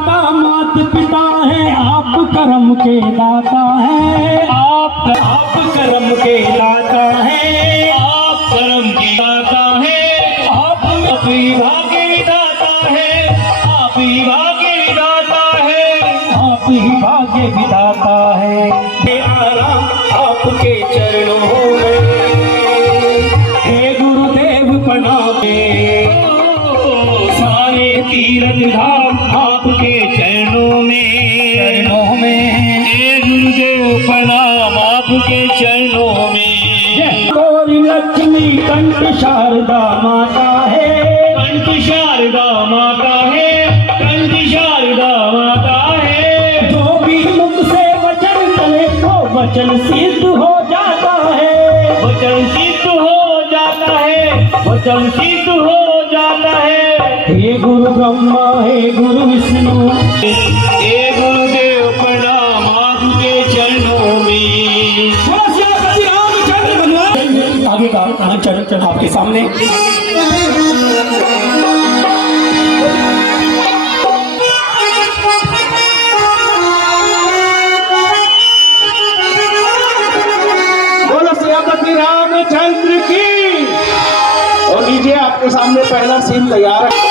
माता मात पिता है, आप कर्म के दाता है, आप कर्म के दाता है, आप कर्म की दाता है, आप ही भाग्य विधाता है, आप ही भाग्य विधाता है, आप ही भाग्य विधाता है। हे आराम आपके चरणों में, हे गुरुदेव प्रणाम। सारे तीर्थ धाम आपके चरणों में, हे गुरुदेव प्रणाम आपके चरणों में। गौरी लक्ष्मी कंठ शारदा माता है, कंठ शारदा माता है, कंठ शारदा माता है, जो भी मुख से वचन करे तो वचन सिद्ध हो जाता है, वचन सिद्ध हो जाता है, वचन सिद्ध हो जाता है। हे गुरु ब्रह्मा हे गुरु विष्णु, हे गुरुदेव प्रणाम आपके चरणों में। आगे का चरण आपके सामने। बोलो श्री रामचंद्र की। और लीजिए आपके सामने पहला सीन तैयार है।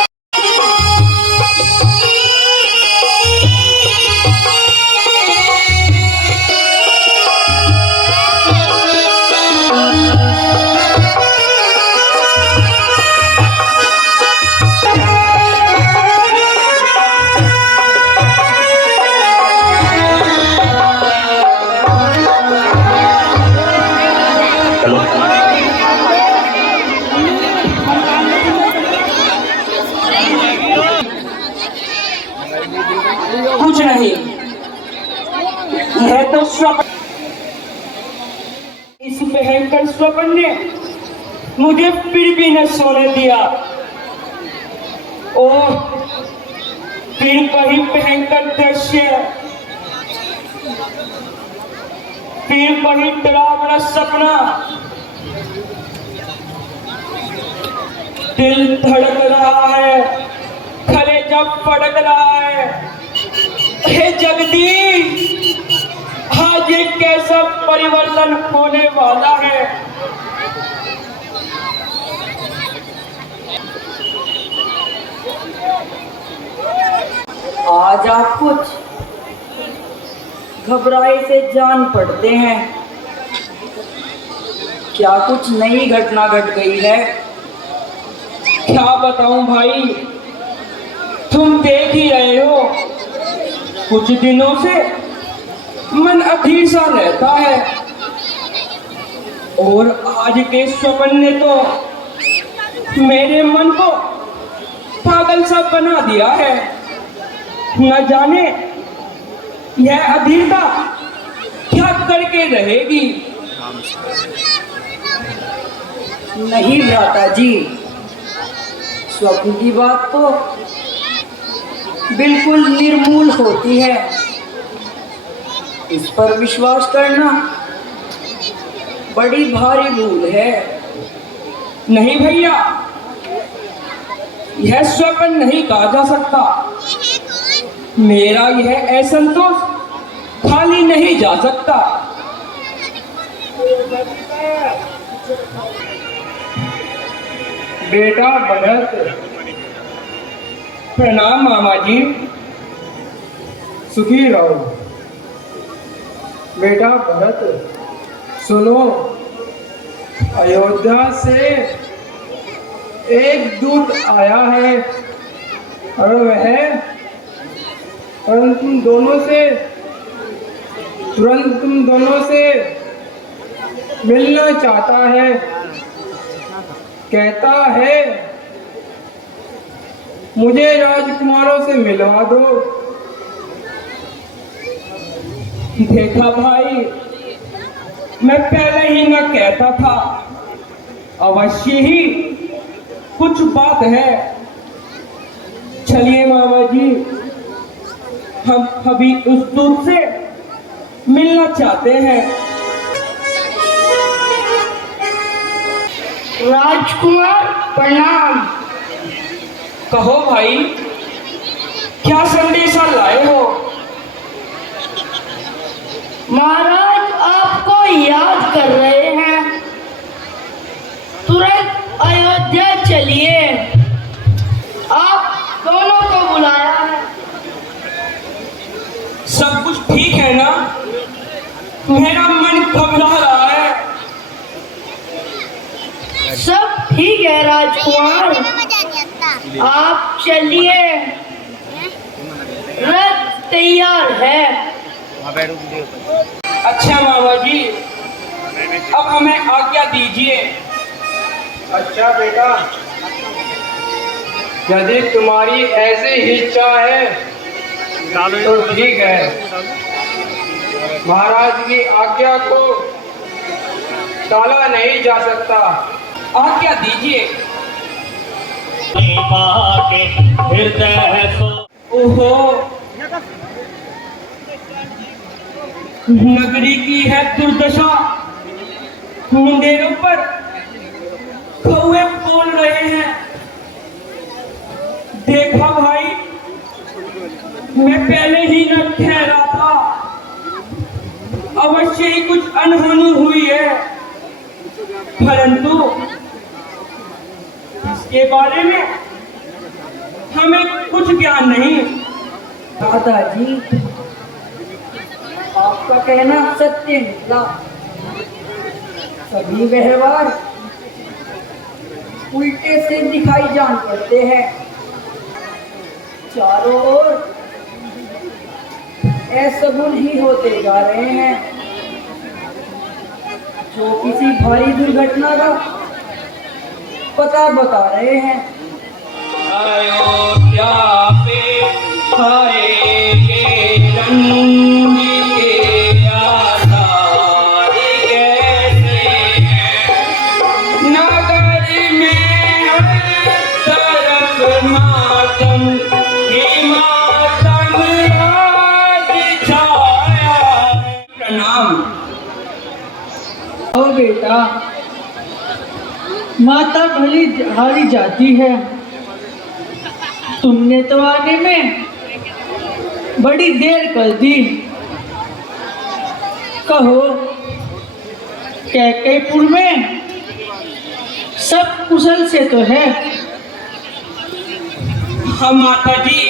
कुछ नहीं, यह तो स्वप्न। इस भयंकर स्वप्न ने मुझे फिर भी न सोने दिया। ओह, फिर वही भयंकर दृश्य, फिर वही डरावना सपना। दिल धड़क रहा है, कलेजा फड़क रहा है। हे जगदीश, आज ये कैसा परिवर्तन होने वाला है। आज आप कुछ घबराए से जान पड़ते हैं। क्या कुछ नई घटना घट गई है? क्या बताऊं भाई, तुम देख ही रहे हो, कुछ दिनों से मन अधीर सा रहता है। और आज के स्वप्न ने तो मेरे मन को पागल सा बना दिया है। न जाने यह अधीरता क्या करके रहेगी। नहीं भ्राता जी, स्वप्न की बात तो बिल्कुल निर्मूल होती है। इस पर विश्वास करना बड़ी भारी भूल है। नहीं भैया, यह स्वप्न नहीं कहा जा सकता। मेरा यह असंतोष खाली नहीं जा सकता। बेटा भरत, प्रणाम मामा जी। सुखी रहो। बेटा भरत, सुनो, अयोध्या से एक दूत आया है और वह तुरंत तुम दोनों से मिलना चाहता है। कहता है मुझे राजकुमारों से मिलवा दो। देखा भाई, मैं पहले ही न कहता था, अवश्य ही कुछ बात है। चलिए मामा जी, हम अभी उस दूत से मिलना चाहते हैं। राजकुमार प्रणाम। कहो भाई, क्या संदेशा सब कुछ ठीक है ना? मेरा मन घबरा रहा है। सब ठीक है राजकुमार, आप चलिए, रथ तैयार है। अच्छा मामा जी, अब हमें आज्ञा दीजिए। अच्छा बेटा, यदि तुम्हारी ऐसी इच्छा है तो ठीक है। महाराज की आज्ञा को टाला नहीं जा सकता। आज्ञा दीजिए। पाके हृदय को ओहो, नगरी की है दुर्दशा। मुंडेरों पर कौवे बोल रहे हैं। देखा भाई, मैं पहले ही न कह रहा था, अवश्य ही कुछ अनहोनी हुई है, परंतु इसके बारे में हमें कुछ ज्ञान नहीं। दादाजी, आपका कहना सत्य निकला। सभी व्यवहार उल्टे से दिखाई जान पड़ते हैं। चारों ओर असगुन ही होते जा रहे हैं। जो किसी भारी दुर्घटना का पता बता रहे हैं। अयोध्या पे आएंगे रंग के आधार कैसे हैं। नगर में हर तरफ मातम ही मातम आज छाया है। प्रणाम। ओ बेटा, माता भली हारी जाती है। तुमने तो आने में बड़ी देर कर दी। कहो, कैकेयपुर में सब कुशल से तो है? हाँ माता जी,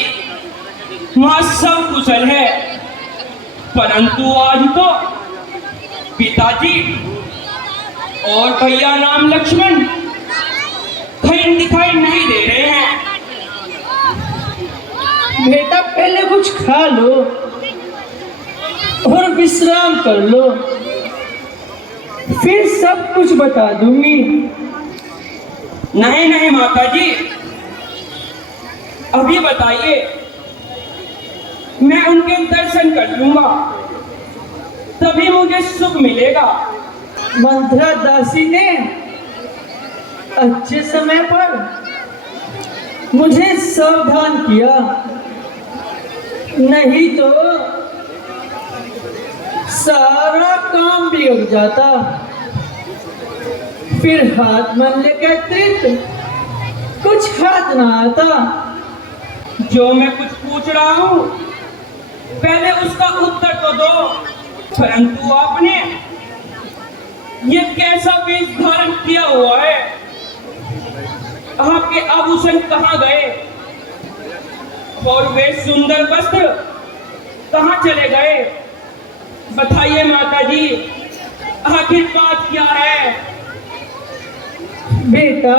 वहाँ सब कुशल है, परंतु आज तो पिताजी और भैया नाम लक्ष्मण कहीं दिखाई नहीं दे रहे हैं। बेटा, पहले कुछ खा लो और विश्राम कर लो, फिर सब कुछ बता दूंगी। नहीं नहीं माता जी, अभी बताइए, मैं उनके दर्शन कर लूंगा, तभी मुझे सुख मिलेगा। मंत्रा दासी ने अच्छे समय पर मुझे सावधान किया, नहीं तो सारा काम बिगड़ जाता। फिर हाथ मलने के अतिरिक्त कुछ हाथ ना आता। जो मैं कुछ पूछ रहा हूँ, पहले उसका उत्तर तो दो। परंतु आपने ये कैसा वेश धारण किया हुआ है? आपके आभूषण कहाँ गए और वे सुंदर वस्त्र कहाँ चले गए? बताइए माता जी, आखिर बात क्या है? बेटा,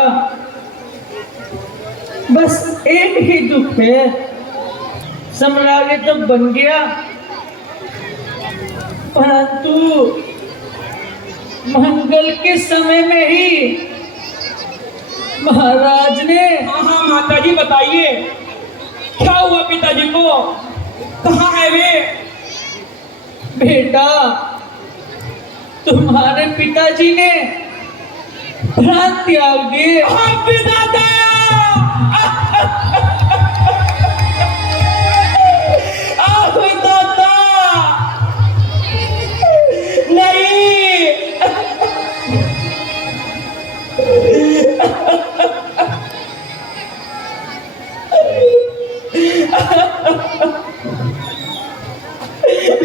बस एक ही दुख है। सम्राज्ञी तो बन गया, परंतु मंगल के समय में ही महाराज ने। हाँ माता जी, बताइए क्या हुआ पिताजी को? कहाँ है वे? बेटा, तुम्हारे पिताजी ने प्राण त्याग दिए। हाँ पिताजी,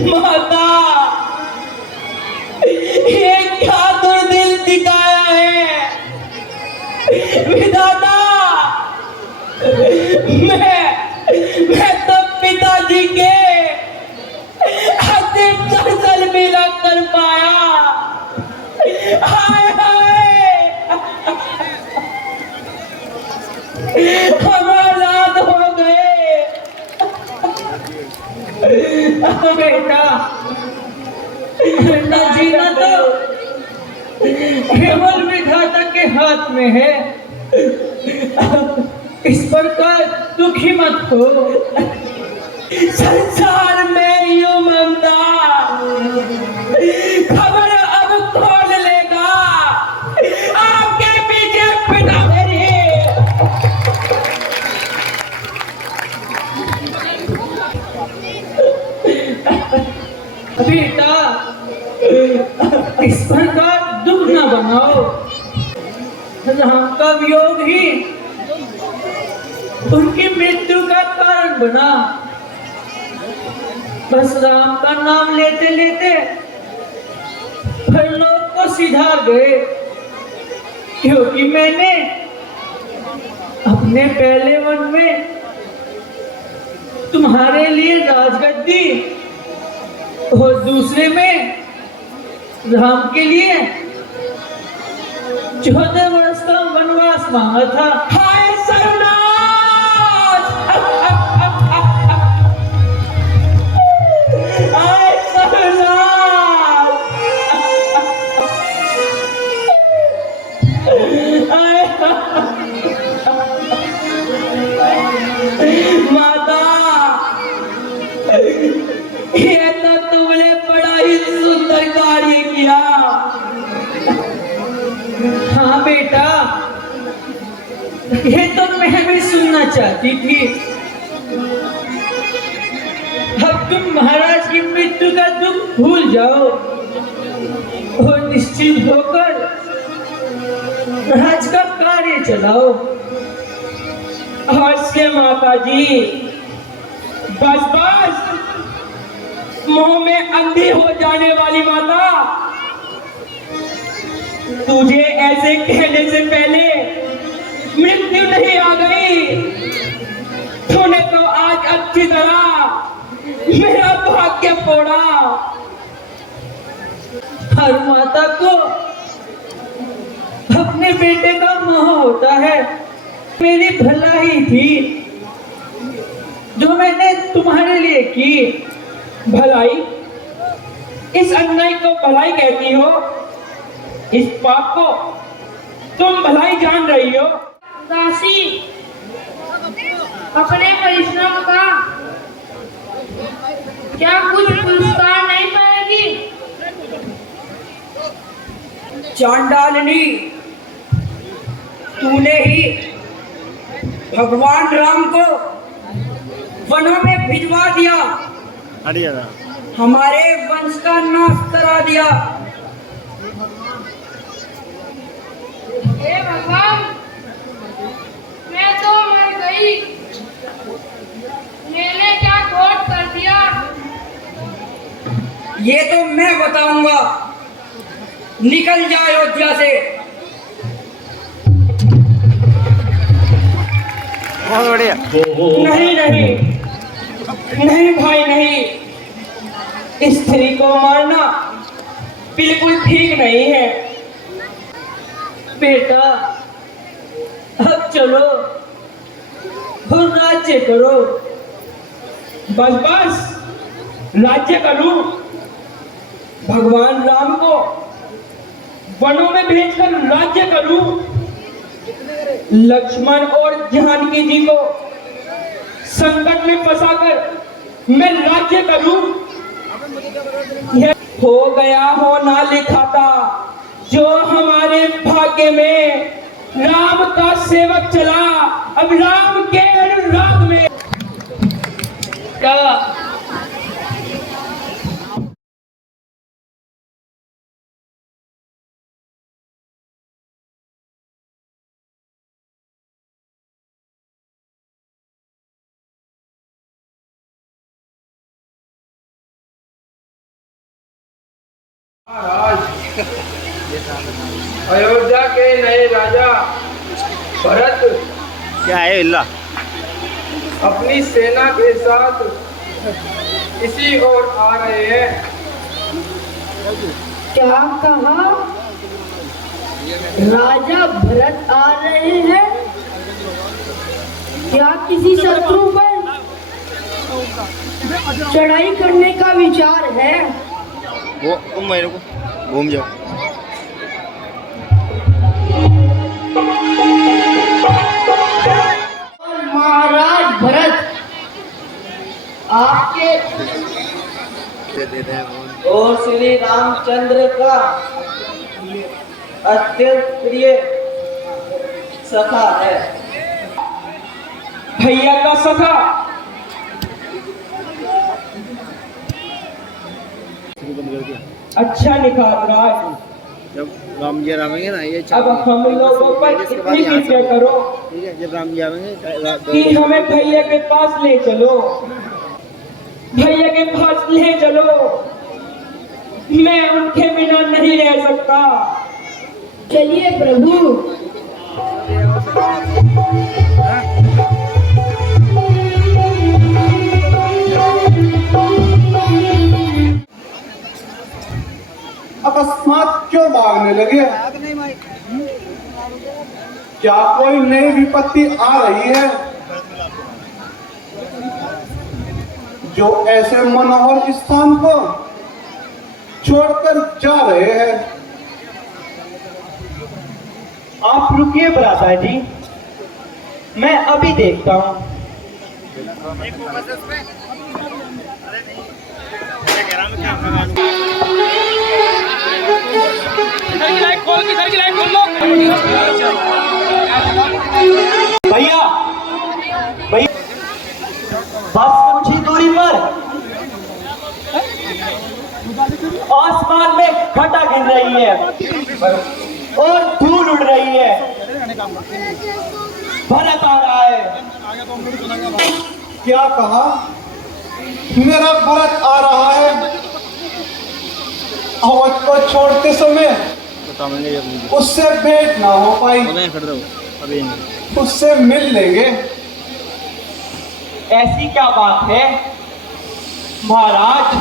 माता, ये क्या दुर्दिन दिखाया है विधाता। हम आजाद हो गए। बेटा न जीना तो केवल विधाता के हाथ में है। इस प्रकार दुखी मत हो। संसार में यूं ममता खबर अब खोल लेगा आपके पीछे पिता मेरे। बेटा इस प्रकार दुख न बनाओ। राम का वियोग ही उनकी मृत्यु का कारण बना। बस राम का नाम लेते लेते लोग को सिधार गए, क्योंकि मैंने अपने पहले वन में तुम्हारे लिए राजगद्दी और दूसरे में राम के लिए 14 वर्ष का वनवास मांगा था। हाय सरनाथ, हाय सरनाथ, माता ये तो तुमने बड़ा ही सुंदर कार्य किया। हाँ बेटा ये तो मैं भी सुनना चाहती थी। अब तुम महाराज की मृत्यु का दुख भूल जाओ और निश्चित होकर राज का कार्य चलाओ। हास्य माता जी, बस बस, मुंह में अंधी हो जाने वाली माता, तुझे ऐसे कहने से पहले मृत्यु नहीं आ गई। तूने तो आज अच्छी तरह मेरा भाग्य फोड़ा। हर माता को अपने बेटे का मोह होता है। मेरी भलाई थी जो मैंने तुम्हारे लिए की। भलाई? इस अन्याय को भलाई कहती हो? इस पाप को तुम भलाई जान रही हो? दासी अपने परिश्रम का क्या कुछ पुरस्कार नहीं पाएगी? चांडालिनी, तूने ही भगवान राम को वनों में भिजवा दिया, हमारे वंश का नाश करा दिया। हे भगवान, मैं तो मर गई। मैंने क्या घोट कर दिया? ये तो मैं बताऊंगा। निकल जा अयोध्या से। बहुत बढ़िया। नहीं नहीं नहीं भाई नहीं, स्त्री को मारना बिल्कुल ठीक नहीं है। बेटा अब चलो और राज्य करो। बस बस, राज्य करूं। भगवान राम को वनों में भेजकर राज्य करूं। लक्ष्मण और जानकी जी को संकट में फंसाकर मैं राज्य करूं। यह हो गया होना लिखा था, जो हमारे भाग्य में राम का सेवक चला। अब राम के अनुराग में क्या अयोध्या के नए राजा भरत क्या है इल्ला? अपनी सेना के साथ इसी ओर आ रहे हैं। क्या कहा? राजा भरत आ रहे हैं? क्या किसी शत्रु पर चढ़ाई करने का विचार है? वो मेरे को घूम जाओ। और महाराज भरत आपके और श्री रामचंद्र का अत्यंत प्रिय सखा है। भैया का सखा? अच्छा निखात राज, जब राम जी आवेंगे ना ये अब हम लोगों पर इतनी कृपा करो ठीक है, जब राम जी आवेंगे कि हमें भैया के पास ले चलो, भैया के पास ले चलो। मैं उनके बिना नहीं रह सकता। चलिए प्रभु। अकस्मात क्यों भागने लगे? क्या कोई नई विपत्ति आ रही है जो ऐसे मनोहर स्थान को छोड़कर जा रहे हैं? आप रुकिए भ्राता जी, मैं अभी देखता हूँ। भैया भैया बस कुछ ही दूरी पर आसमान में घटा गिर रही है और धूल उड़ रही है। भरत आ रहा है। क्या कहा? मेरा भरत आ रहा है। अवध को छोड़ते समय उससे भेंट ना हो पाई, उससे मिल लेंगे। ऐसी क्या बात है महाराज?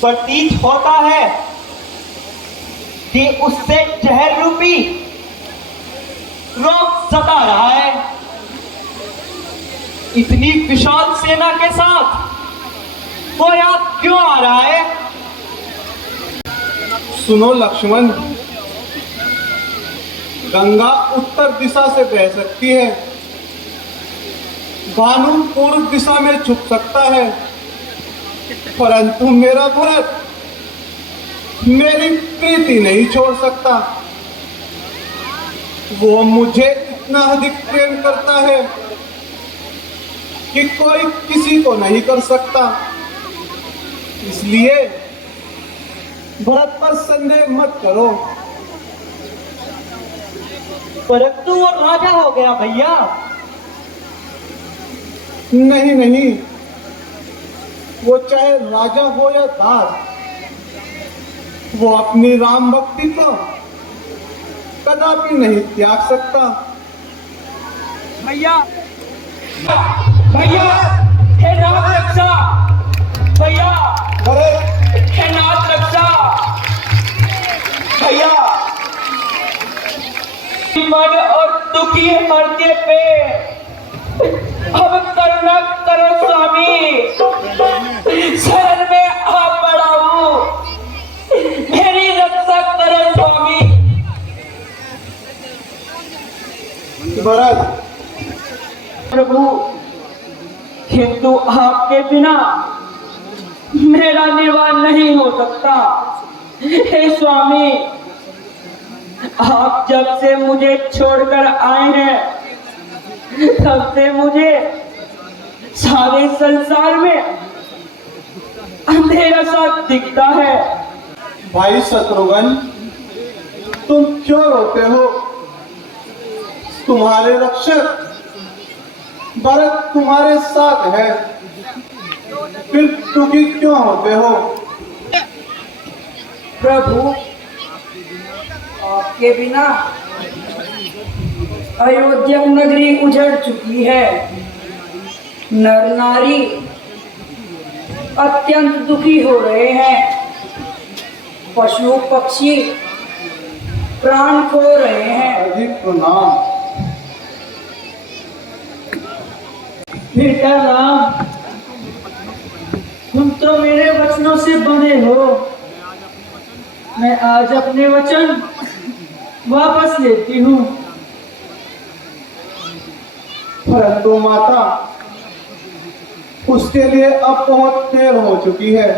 प्रतीत होता है कि उससे जहर रूपी रोग सता रहा है। इतनी विशाल सेना के साथ वो यहाँ क्यों आ रहा है? सुनो लक्ष्मण, गंगा उत्तर दिशा से बह सकती है, भानु पूर्व दिशा में छुप सकता है, परंतु मेरा भरत मेरी प्रीति नहीं छोड़ सकता। वो मुझे इतना अधिक प्रेम करता है कि कोई किसी को नहीं कर सकता। इसलिए भरत पर संदेह मत करो। परंतु वो राजा हो गया भैया। नहीं नहीं, वो चाहे राजा हो या दास, वो अपनी राम भक्ति को कदापि नहीं त्याग सकता। भैया भैया हे नाथ रक्षा, भैया हे नाथ रक्षा, भैया मन और दुखी मरते पे अब करुणा करो स्वामी, शरण में आ पड़ा हूँ, मेरी रक्षा करो स्वामी। भरत प्रभु, किंतु आपके बिना मेरा निर्वाह नहीं हो सकता। हे स्वामी, आप जब से मुझे छोड़कर आए हैं तब से मुझे सारे संसार में अंधेरा सा दिखता है। भाई शत्रुघ्न, तुम क्यों रोते हो? तुम्हारे रक्षक भरत तुम्हारे साथ है, फिर दुखी क्यों होते हो? प्रभु, आपके बिना अयोध्या नगरी उजड़ चुकी है। नर नारी अत्यंत दुखी हो रहे हैं, पशु पक्षी प्राण खो रहे हैं। अधिक प्रणाम। बेटा राम, तुम तो मेरे वचनों से बंधे हो। मैं आज अपने वचन वापस लेती हूँ। परंतु माता, उसके लिए अब बहुत देर हो चुकी है,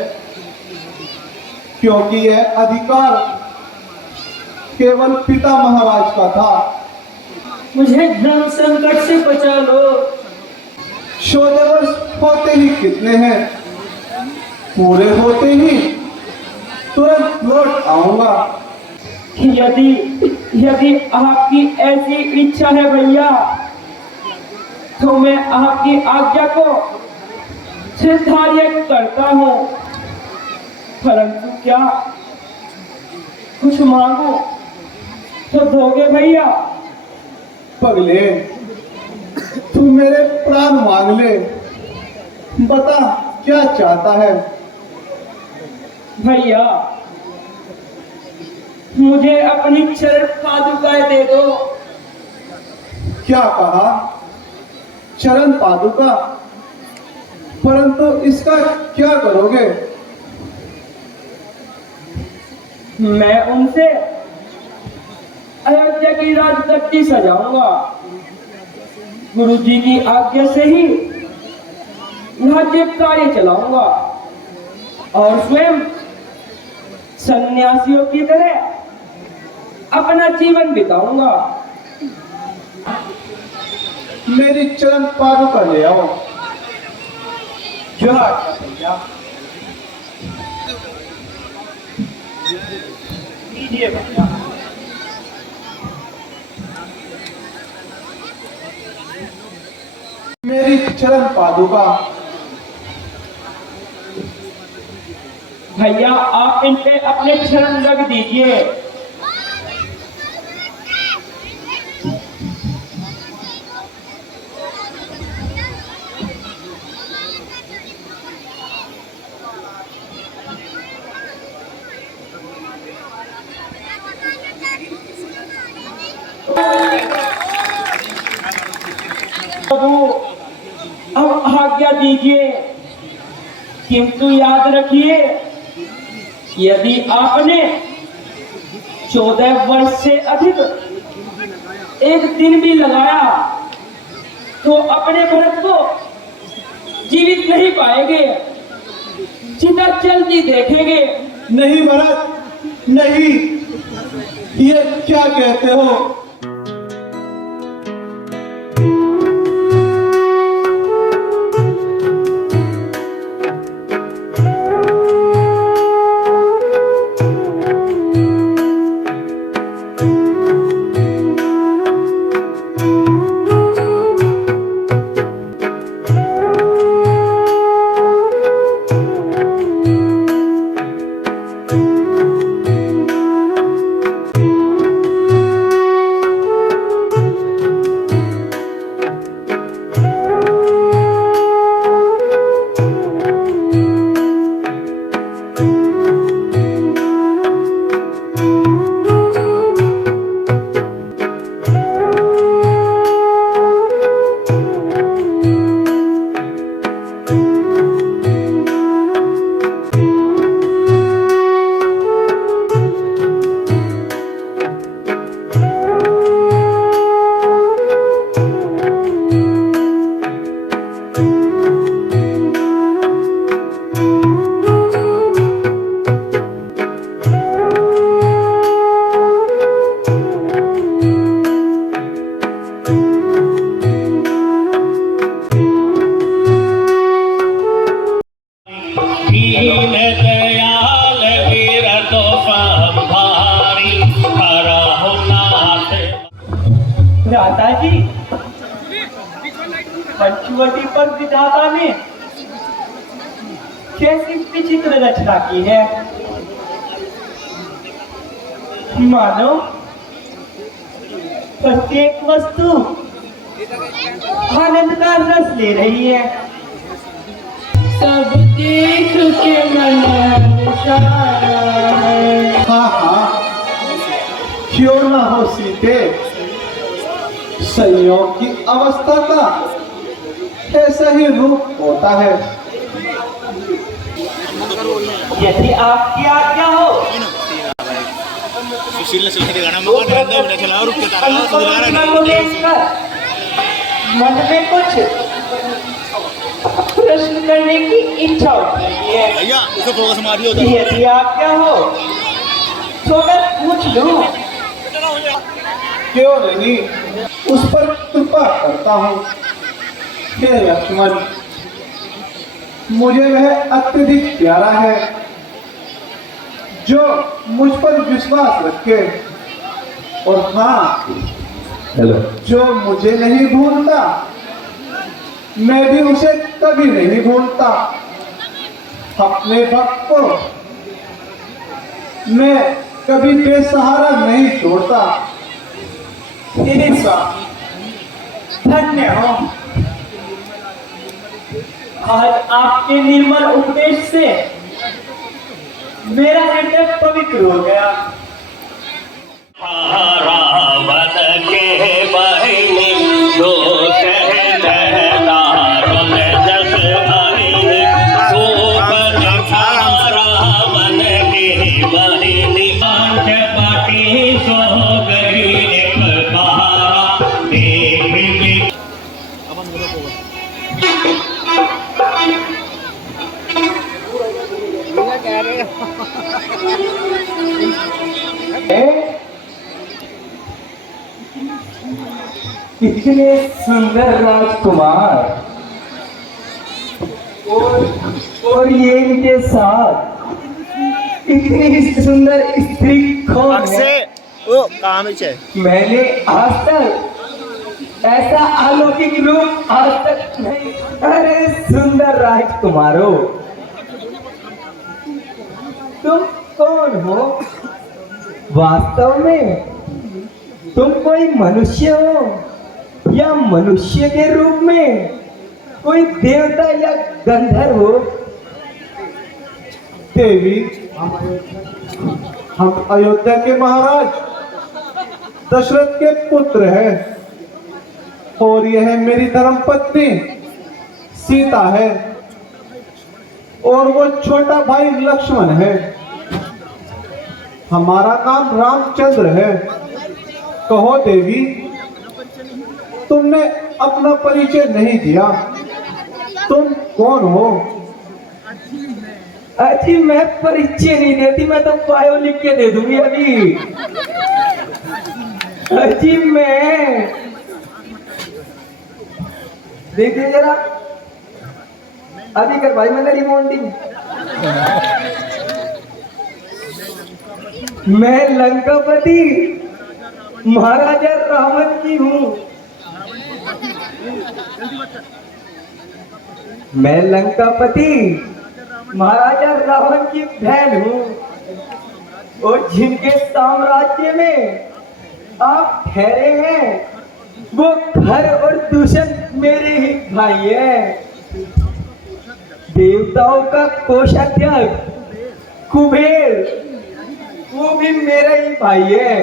क्योंकि यह अधिकार केवल पिता महाराज का था। मुझे धर्म संकट से बचा लो। 14 वर्ष होते ही कितने हैं, पूरे होते ही तुरंत लौट आऊंगा। यदि आपकी ऐसी इच्छा है भैया, तो मैं आपकी आज्ञा को स्वीकार करता हूँ। परंतु क्या कुछ मांगो तो दोगे भैया? पगले, तू मेरे प्राण मांग ले, बता क्या चाहता है। भैया, मुझे अपनी चरण पादुकाएं दे दो। क्या कहा? चरण पादुका? परंतु इसका क्या करोगे? मैं उनसे अयोध्या की राजगद्दी सजाऊंगा। गुरु जी की आज्ञा से ही राज्य कार्य चलाऊंगा और स्वयं सन्यासियों की तरह अपना जीवन बिताऊंगा। मेरी चरण पादुका ले आओ। जोहार भैया। लीजिए भैया। मेरी चरण पादुका। भैया, आप इन पे अपने चरण रख दीजिए। प्रभु, अब आज्ञा दीजिए, किंतु याद रखिए, यदि आपने 14 वर्ष से अधिक एक दिन भी लगाया तो अपने भरत को जीवित नहीं पाएंगे, चिता जल्दी देखेंगे। नहीं भरत, नहीं, ये क्या कहते हो? दादा जी, पंचवटी पर विधाता ने कैसी विचित्र रचना की है। मानो प्रत्येक वस्तु आनंद का रस ले रही है। सब देख के मन हाँ हाँ, क्यों ना हो सीते, संयोग की अवस्था का ऐसा ही रूप होता है। यदि आपकी आज्ञा हो तो को देखकर मन में कुछ प्रश्न करने की इच्छा होती है। यदि आज्ञा हो तो मैं पूछ लूं। क्यों नहीं, उस पर कृपा करता हूँ। हे लक्ष्मण, मुझे वह अत्यधिक प्यारा है जो मुझ पर विश्वास रखे, और हाँ, जो मुझे नहीं भूलता, मैं भी उसे कभी नहीं भूलता। अपने भक्त को मैं कभी बेसहारा नहीं छोड़ता। धन्य हो। आज आपके निर्मल उपदेश से मेरा हृदय पवित्र हो गया। रावण के बहिनी दो दारुण जस हरिणी, रावण की बहिनी पांच पाटी सो गई एक बारा देख भी। कितने सुंदर राजकुमार और ये इनके साथ इतनी सुंदर स्त्री कौन है? वो काम है। मैंने आज तक ऐसा अलौकिक रूप आज तक नहीं। अरे सुंदर राजकुमारों, तुम कौन हो? वास्तव में तुम कोई मनुष्य हो या मनुष्य के रूप में कोई देवता या गंधर्व हो? देवी, हम अयोध्या के महाराज दशरथ के पुत्र हैं, और यह मेरी धर्मपत्नी सीता है, और वो छोटा भाई लक्ष्मण है। हमारा नाम रामचंद्र है। कहो देवी, तुमने अपना परिचय नहीं दिया, तुम कौन हो? अजी मैं परिचय नहीं देती, मैं तो बायो लिख के दे दूंगी अभी। अजी मैं, देखिए जरा, अभी कर भाई मैंने रिमोटिंग। मैं लंकापति महाराजा रावण की हूँ। मैं लंकापति महाराजा रावण की बहन हूँ, और जिनके साम्राज्य में आप ठहरे हैं वो घर और दूषण मेरे ही भाई है। देवताओं का कोषाध्यक्ष कुबेर वो भी मेरा ही भाई है,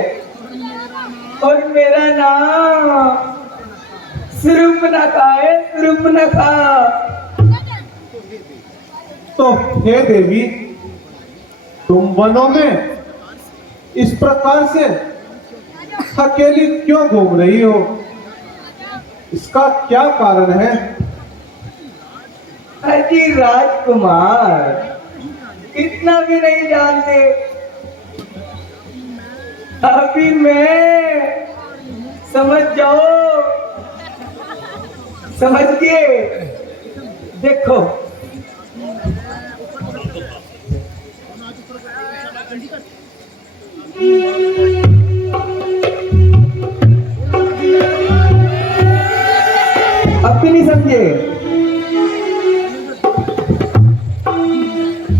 और मेरा नाम शूर्पणखा है। शूर्पणखा। तो हे देवी, तुम वनों में इस प्रकार से अकेली क्यों घूम रही हो? इसका क्या कारण है? अजी राजकुमार, इतना भी नहीं जानते। अभी मैं, समझ जाओ, समझ के देखो। अब भी नहीं समझे?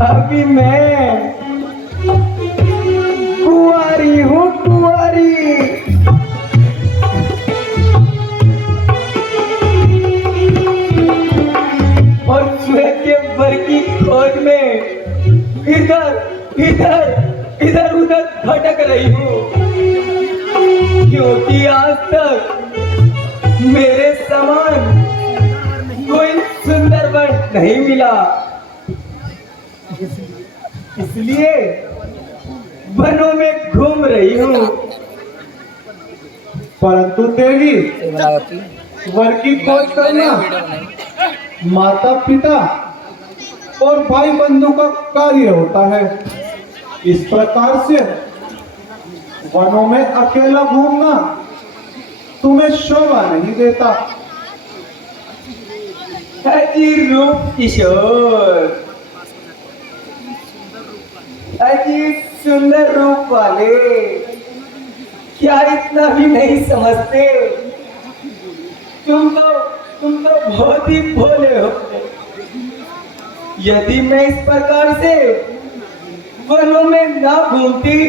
अभी मैं कुंवारी हूँ, कुंवारी। और स्वेत के वर की खोज में इधर इधर इधर उधर भटक रही हूँ, क्योंकि आज तक मेरे समान कोई पर नहीं मिला, इसलिए वनों में घूम रही हूँ। परंतु देवी, वर की खोज करना माता पिता और भाई बंधु का कार्य होता है। इस प्रकार से वनों में अकेला घूमना तुम्हें शोभा नहीं देता। अजी रूप किशोर, अजी सुंदर रूप वाले, क्या इतना भी नहीं समझते? तुम तो बहुत ही भोले हो। यदि मैं इस प्रकार से वनों में ना घूमती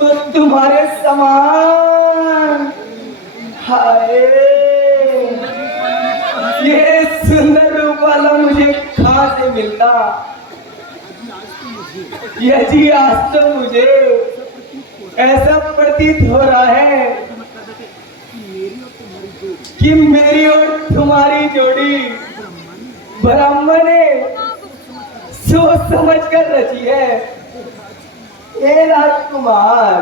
तो तुम्हारे समान, हाय, ये सुंदर रूप वाला मुझे कहाँ से मिलता? यदि आज तो मुझे ऐसा प्रतीत हो रहा है कि मेरी और तुम्हारी जोड़ी ब्रह्मा ने सोच समझ कर रची है। ए राजकुमार,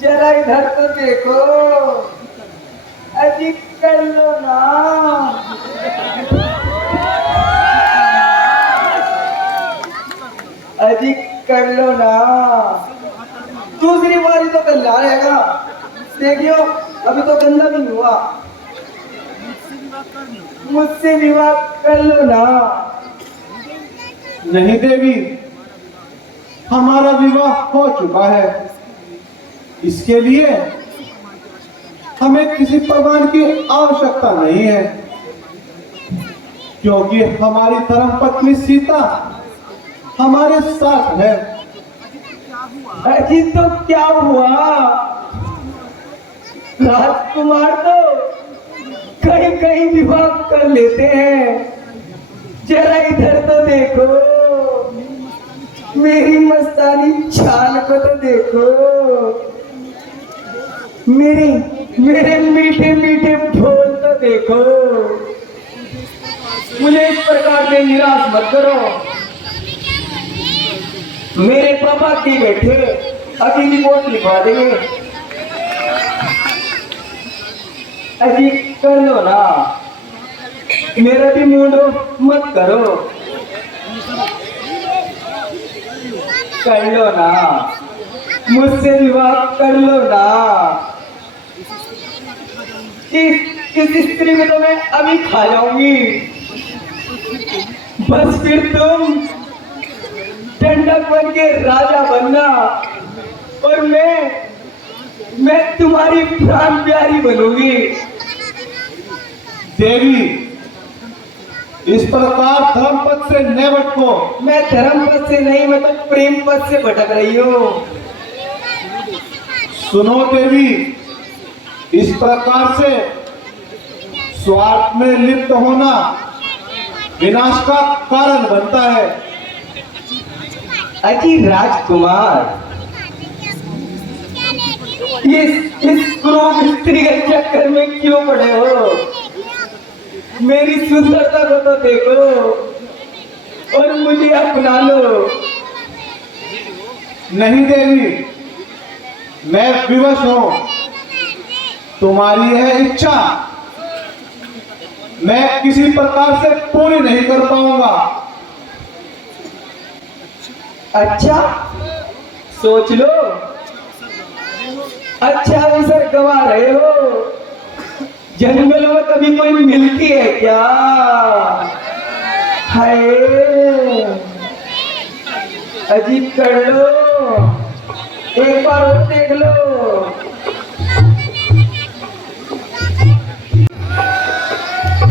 जरा इधर तो देखो, अजी कर लो ना। अजी कर लो ना, दूसरी बारी तो कल ला रहेगा। देखियो, अभी तो गंदा भी नहीं हुआ, मुझसे विवाह कर लो ना। नहीं देवी, हमारा विवाह हो चुका है। इसके लिए हमें किसी प्रमाण की आवश्यकता नहीं है, क्योंकि हमारी धर्मपत्नी सीता हमारे साथ है। अजी तो क्या हुआ? राजकुमार तो कहीं कहीं विवाह कर लेते हैं। जरा इधर तो देखो, मेरी मस्तानी चाल को तो देखो, मेरे मीठे मीठे बोल तो देखो। मुझे इस प्रकार से निराश मत करो। मेरे पापा की बैठे अभी रिपोर्ट लिखवा देंगे। अजी कर लो ना, मेरा भी मूड मत करो, कर लो ना, मुझसे विवाह कर लो ना। इस स्त्री को तो मैं अभी खा जाऊंगी। बस फिर तुम दंडक बन के राजा बनना और मैं तुम्हारी प्राण प्यारी बनूंगी। देवी, इस प्रकार धर्म पथ से न भटको। मैं धर्म पथ से नहीं, मैं तो प्रेम पथ से भटक रही हूँ। सुनो देवी, इस प्रकार से स्वार्थ में लिप्त होना विनाश का कारण बनता है। अजी राजकुमार, इस क्रूर स्त्री के चक्कर में क्यों पड़े हो? मेरी सुंदरता को तो देखो और मुझे अपना लो। नहीं देवी, मैं विवश हूं। तुम्हारी यह इच्छा मैं किसी प्रकार से पूरी नहीं कर पाऊंगा। अच्छा, सोच लो। अच्छा अवसर गवा रहे हो। जंगलों में कभी कोई मिलती है क्या? हाय, अजीब कर लो, एक बार और देख लो।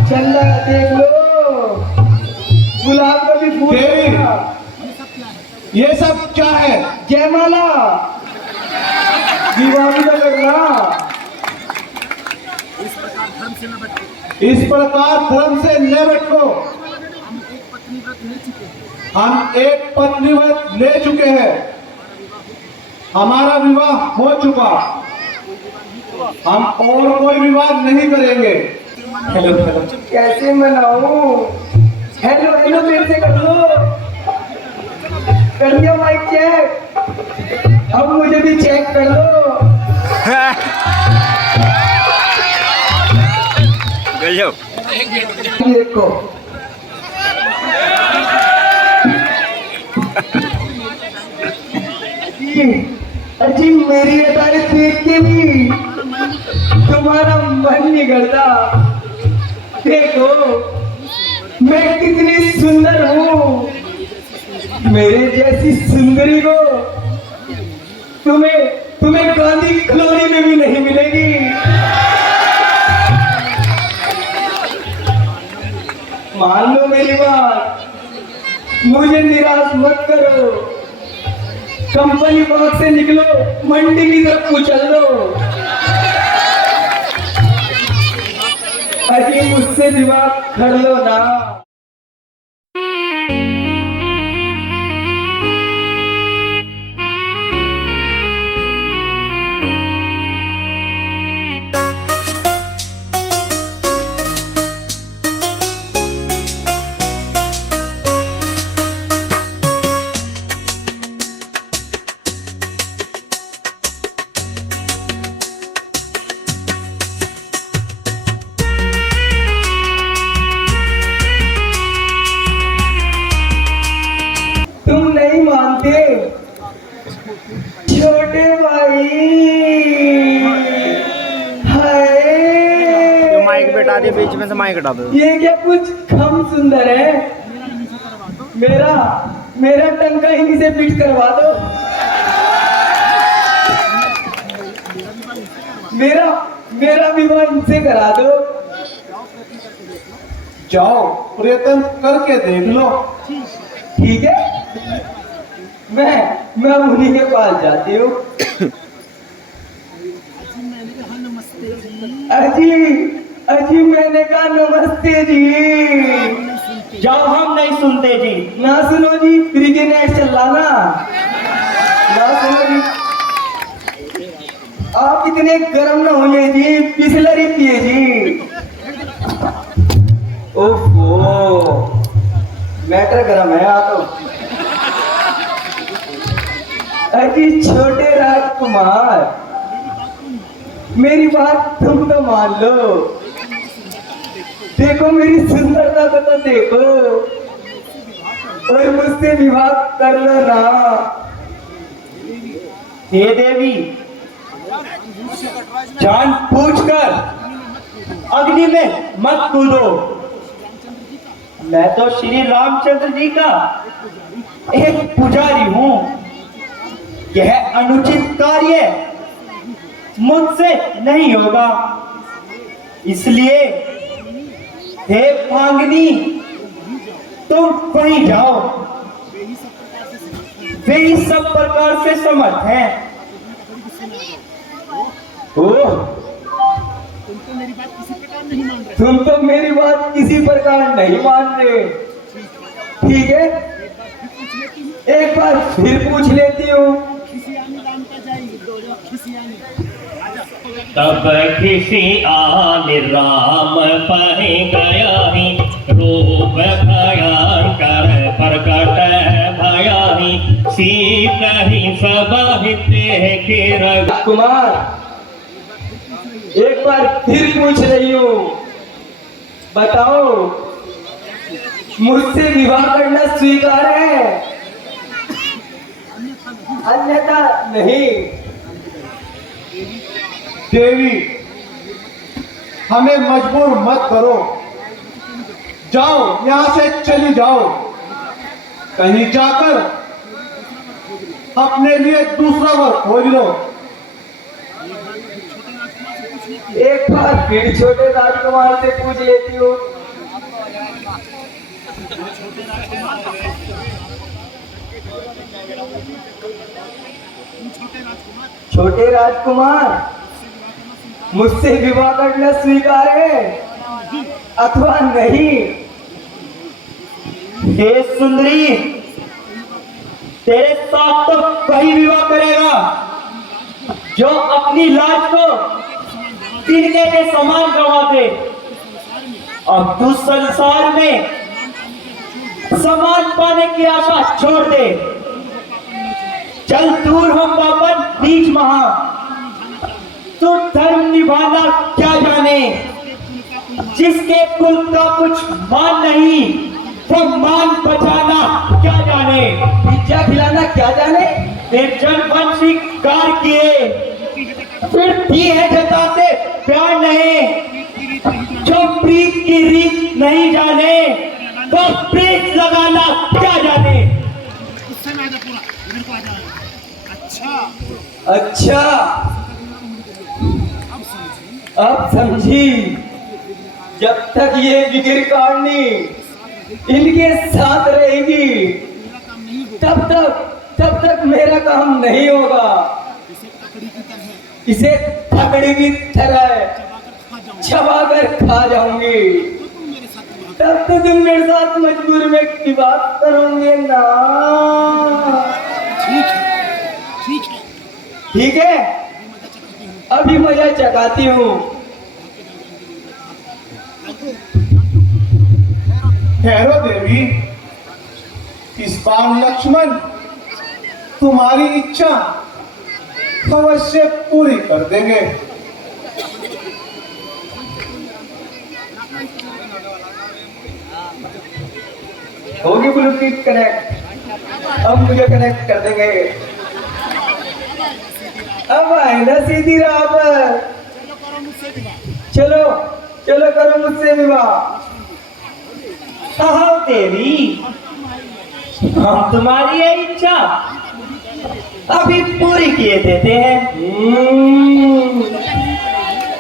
चंदा देख लो, गुलाब का भी फूल। ये सब क्या है? जयमाला, विवाह भी तो करना। इस प्रकार धर्म से न भटको। हम एक पत्नी व्रत ले चुके हैं, हमारा विवाह हो चुका। हम और कोई विवाह नहीं करेंगे। Hello hello. कैसे मनाऊं? हेलो हेलो मेरे से कर लो। कर लिया माइक चेक। अब मुझे भी चेक कर लो। गजब। देखो अजी मेरी अदालत देख के भी तुम्हारा मन नहीं करता। देखो मैं कितनी सुंदर हूँ। मेरे जैसी सुंदरी को तुम्हें गांधी कॉलोनी में भी नहीं मिलेगी। मान लो मेरी बात, मुझे निराश मत करो। कंपनी बाग से निकलो, मंडी की तरफ को चल दो। अरे मुझसे विवाह कर लो ना। तुम नहीं मानते छोटे भाई। हाय माइक बैठा दे, बीच में से माइक हटा दो। ये क्या कुछ कम सुंदर है? मेरा टंका इन्हीं से फिट करवा दो। मेरा विवाह इनसे करा दो। जाओ प्रयत्न करके देख लो। ठीक है, मैं उन्हीं के पास जाती हूँ। अजी मैंने कहा नमस्ते जी। जाओ, हम नहीं सुनते जी। ना सुनो जी, क्रिकेट चलाना ना सुनो जी। आप इतने गर्म ना होइए जी, बिस्लरी पिए जी। ओफो, मैटर गर्म है। आ तो अजी छोटे राजकुमार, मेरी बात तुम तो मान लो। देखो मेरी सुंदरता को तो देखो और मुझसे विवाह कर लो ना। हे देवी, जान पूछकर अग्नि में मत कूदो। मैं तो श्री रामचंद्र जी का एक पुजारी हूँ। यह अनुचित कार्य मुझसे नहीं होगा। इसलिए हे फांगनी, तुम वहीं जाओ। वे ही सब प्रकार से समर्थ हैं। ओह, तुम तो मेरी बात किसी प्रकार नहीं मान रहे। ठीक है, एक बार फिर पूछ लेती हूँ। तब किसी आन राम पह गया ही, रूप भयंकर प्रकट भया ही, सीत ही सबाहित कुमार, एक बार फिर पूछ रही हूँ, बताओ मुझसे विवाह करना स्वीकार है? अन्यथा नहीं। देवी, हमें मजबूर मत करो। जाओ, यहां से चली जाओ। कहीं जाकर अपने लिए दूसरा वर खोज लो। एक बार फिर छोटे राजकुमार से पूछ लेती हूँ। छोटे राजकुमार, मुझसे विवाह करना स्वीकार है अथवा नहीं? हे सुंदरी, तेरे साथ तो वही विवाह करेगा जो अपनी लाज को तिनके के समान गवा दे। अब तू संसार में सम्मान पाने की आशा छोड़ दे। चल दूर हम पापन बीच महा। तू धर्म निभाना क्या जाने, जिसके कुल का कुछ मान नहीं वो मान बचाना क्या जाने। पिज्जा खिलाना क्या जाने, निर्जन वन स्वीकार किए फिर भी है जताते प्यार नहीं। जो प्रीत की रीत नहीं जाने वो प्रीत लगाना क्या जाने। अच्छा अब समझी। जब तक ये बिगिर काटनी इनके साथ रहेगी तब तक मेरा काम नहीं होगा। इसे पकड़ी की तरह चबाकर खा जाऊंगी। तब तो तुम मेरे साथ मजबूर में की बात करोगे ना। ठीक है अभी मजा चकाती हूँ। ठहरो देवी, इस बार लक्ष्मण तुम्हारी इच्छा अवश्य पूरी कर देंगे। होगी ब्लूटूथ कनेक्ट, अब मुझे कनेक्ट कर देंगे। अब आए ना सीधी राह पर। चलो चलो करो मुझसे विवाह। कहो देवी, हम तुम्हारी ये इच्छा अभी पूरी किए देते हैं।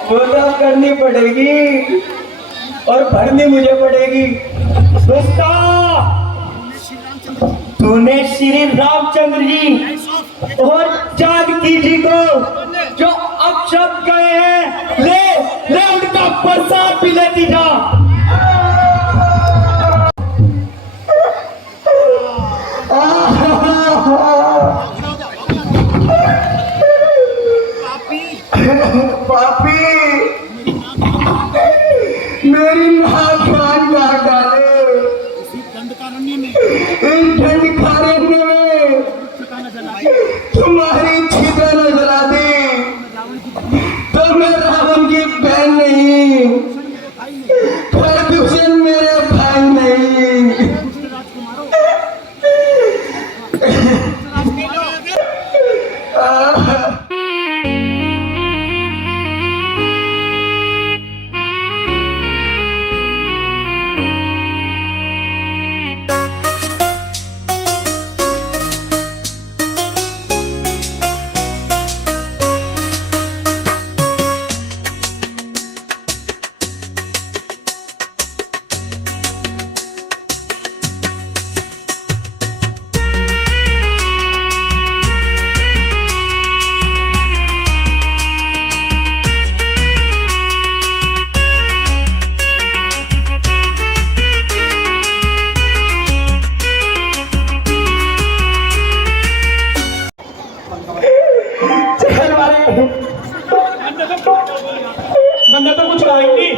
वो तो करनी पड़ेगी और भरनी मुझे पड़ेगी। दोस्ता, तूने श्री रामचंद्र जी और जानकी जी को जो अपशब्द गए हैं, ले उनका प्रसाद भी लेती जा। पापी मेरी नाक कान काट डाले। इन ठंड खाने में तुम्हारी छिद्र न जला दी तो मैं रावण की बहन नहीं, प्रदूषण मेरे भाई नहीं। बंदा तो कुछ करेंगी।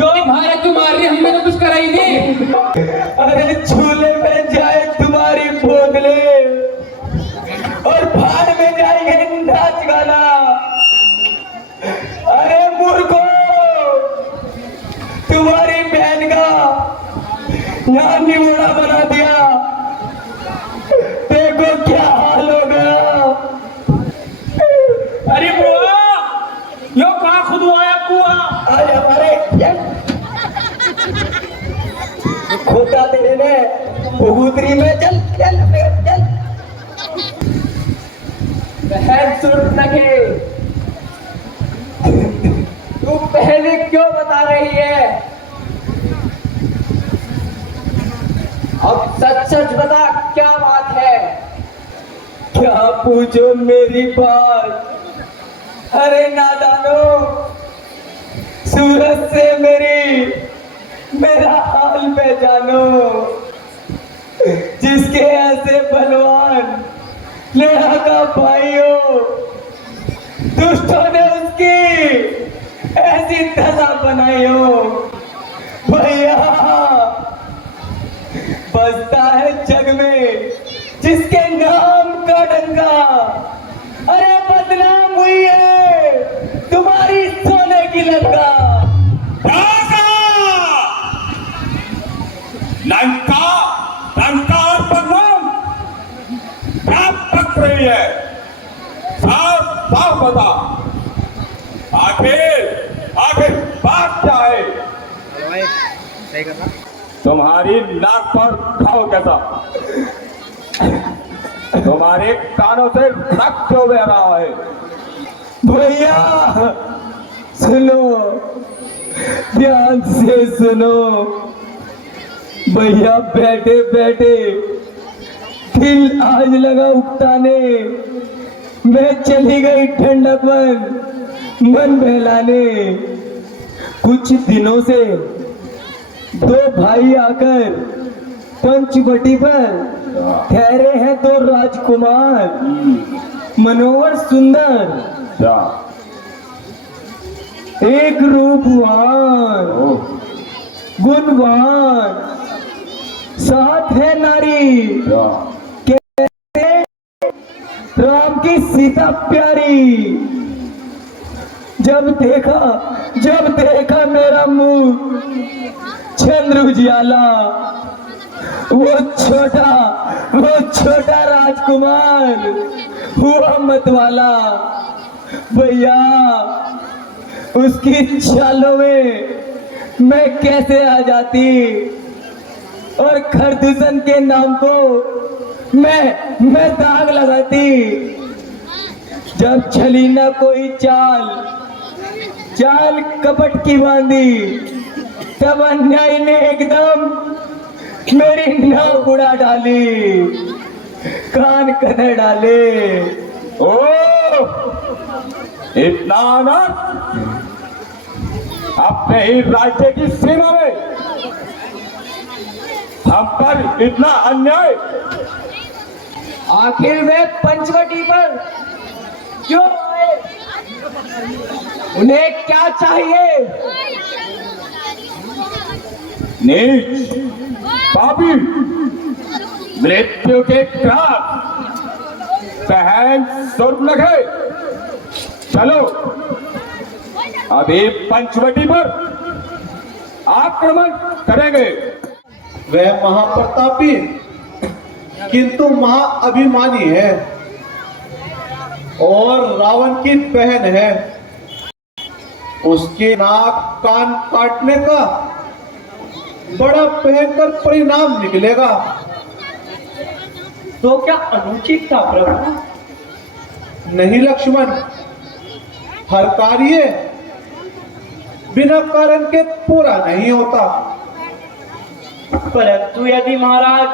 यो भारत तुम्हारी हमने तो कुछ कराई नहीं। अरे झूले में जाए तुम्हारी बोतले और भाड़ में जाएंगे नाच गाना। अरे मूर्खो, तुम्हारी बहन का यहाँ निमोड़ा बना दिया। देखो क्या हाल हो गया। अरे बुआ, यो कहाँ खुदवाया कुआ? अरे हमारे खोता तेरे ने भूतरी में। चल चल चल। बहन सुन सके, तू पहले क्यों बता रही है? अब सच सच बता, क्या बात है? क्या पूछो मेरी बात। अरे नादानो, सूरज से मेरा हाल पहचानो। जिसके ऐसे बलवान लड़का भाई हो, दुष्टों ने उसकी ऐसी ऐसी दशा बनाई हो भैया। बसता है जग में जिसके नाम का डंका, अरे बदनाम हुई है तुम्हारी सोने की लंका। लंका लंका और बदनाम क्या पक रही है? साफ साफ बता, आखिर आखिर बात क्या है? सही कहा। तुम्हारी नाक पर खाओ कैसा? तुम्हारे कानों से रक्त क्यों बह रहा है? भैया सुनो, ध्यान से सुनो भैया। बैठे बैठे दिल आज लगा उकताने, मैं चली गई ठंडक मन बहलाने। कुछ दिनों से दो भाई आकर पंचवटी पर ठहरे हैं, दो राजकुमार मनोहर सुंदर, एक रूपवान गुणवान, साथ है नारी कहते राम की सीता प्यारी। जब देखा मेरा मुंह चंद्र उजियाला, वो छोटा राजकुमार हुआ मतवाला। भैया उसकी चालों में मैं कैसे आ जाती, और खरदूषण के नाम को मैं दाग लगाती। जब चली ना कोई चाल कपट की बांधी, तब अन्याय ने एकदम मेरी नाव उड़ा डाली, कान कदर डाले। ओ इतना आनंद अपने ही राज्य की सीमा में, हम पर इतना अन्याय। आखिर वे पंचवटी पर क्यों आए? उन्हें क्या चाहिए? नीच पापी, मृत्यु के क्रांत सहन सुर्नग है। चलो अभी पंचवटी पर आक्रमण करेंगे। वह महाप्रतापी किंतु महाअभिमानी है और रावण की बहन है। उसके नाक कान काटने का बड़ा भयंकर परिणाम निकलेगा। तो क्या अनुचित था प्रभु? नहीं लक्ष्मण, हर कार्य बिना कारण के पूरा नहीं होता। परंतु यदि महाराज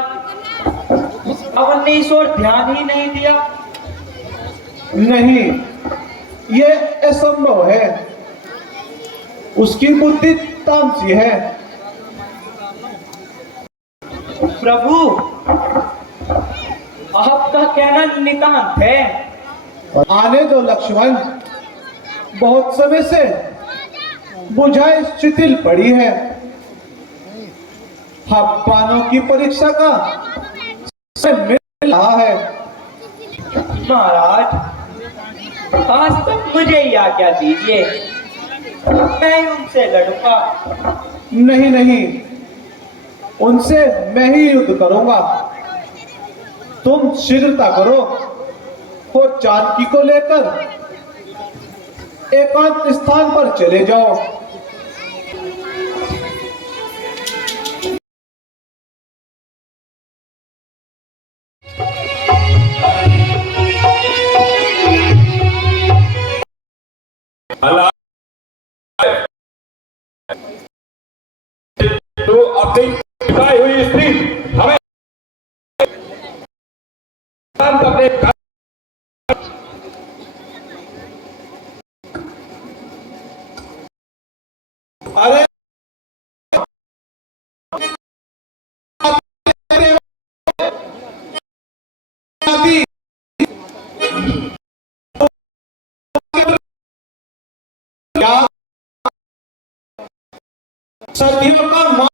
रावण ने इस ओर ध्यान ही नहीं दिया? नहीं, ये असंभव है। उसकी बुद्धि तामसी है। प्रभु आपका कहना नितांत है। आने दो लक्ष्मण, बहुत समय से बुझाई शिथिल पड़ी है। पानों की परीक्षा का समय मिल रहा है। महाराज आज तक मुझे ही आज्ञा दीजिए, मैं उनसे लड़ूंगा। नहीं नहीं, उनसे मैं ही युद्ध करूंगा। तुम शीघ्रता करो और जानकी को लेकर एकांत स्थान पर चले जाओ। तो अपनी पिटाई हुई स्त्री हमें अपने अरे क्या सदियों का